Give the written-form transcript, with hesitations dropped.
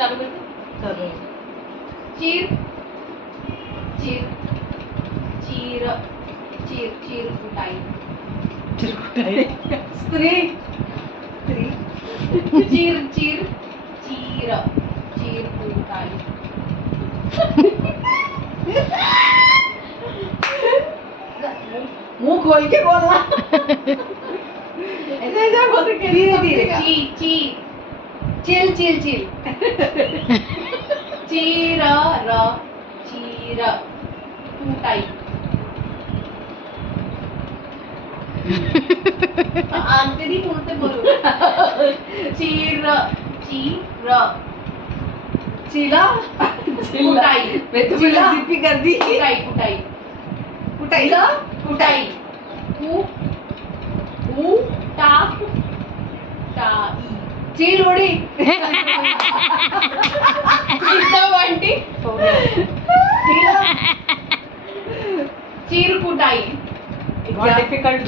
चालू करते. चालू. चीर चीर चीर चीर चिरकुटाई. चिरकुटाई. स्त्री स्त्री. चीर चीर चीर चिरकुटाई. मुंह खोल के बोलना. ऐसा बोलते धीरे धीरे. ची ची चिल चिल चिल. चीर र चीर कुटाई. अंतरी बोलते बोलो. चीर चीर चिला. कुटाई. मैं तो चिला. जिप्पी कर दी. कुटाई कुटाई कुटाई. कुटाई. कु उ टा टाई. चील उड़ी. कितना वांटी. चीर कुटाई. बहुत डिफिकल्ट.